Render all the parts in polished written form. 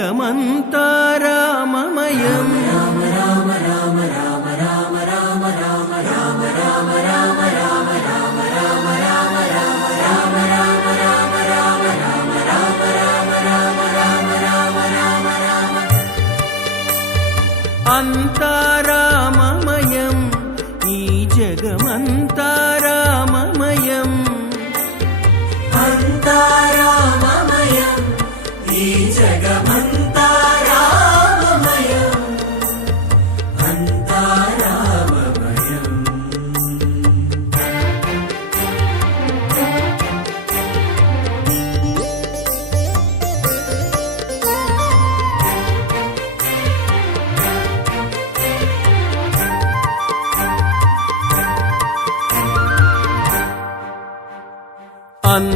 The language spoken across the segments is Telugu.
జగమంతా రామమయం అంతా రామమయం ఈ జగమంతా రామమయం అంతా రామమయం ఈ జగమంతా రామమయం అంతా రామమయం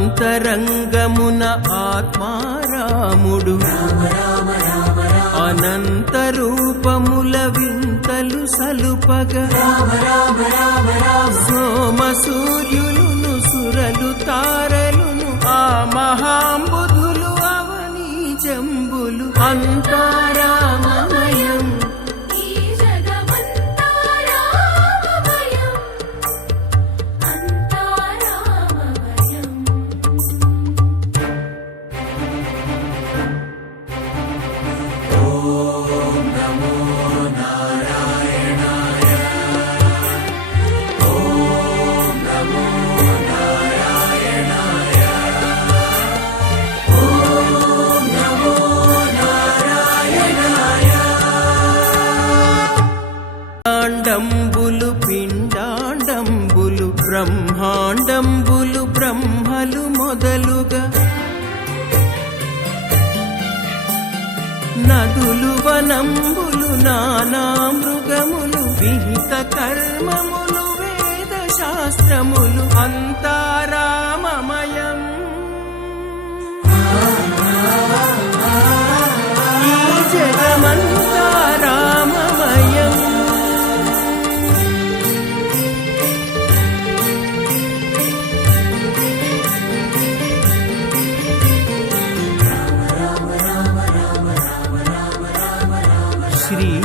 అంతరంగమున ఆత్మారాముడు అనంత రూపముల వింతలు సలుపగా సోమ సూర్యులును సురలు తారలును ఆ మహాంబుధులు అవని జంబులు అంతా రామమయం పిండాండంబులు పిండాండంబులు బ్రహ్మాండంబులు బ్రహ్మలు మొదలుగా నదులు వనంబులు నానా మృగములు విహిత కర్మములు వేద శాస్త్రములు అంతా రామమయం ఈ జగమంతా రామమయం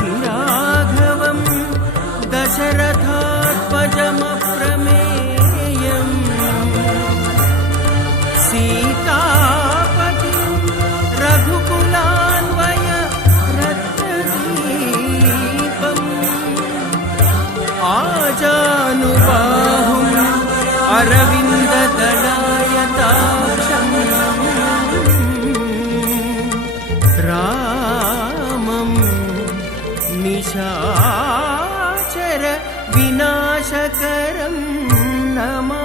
శ్రీరాఘవం దశరథాత్మజమప్రమేయం సీతాపతి రఘుకులాన్వయ రత్నదీపం ఆజానుబాహుం అరవిందదళాయతాక్షం రామం నిశాచర వినాశకరం నమః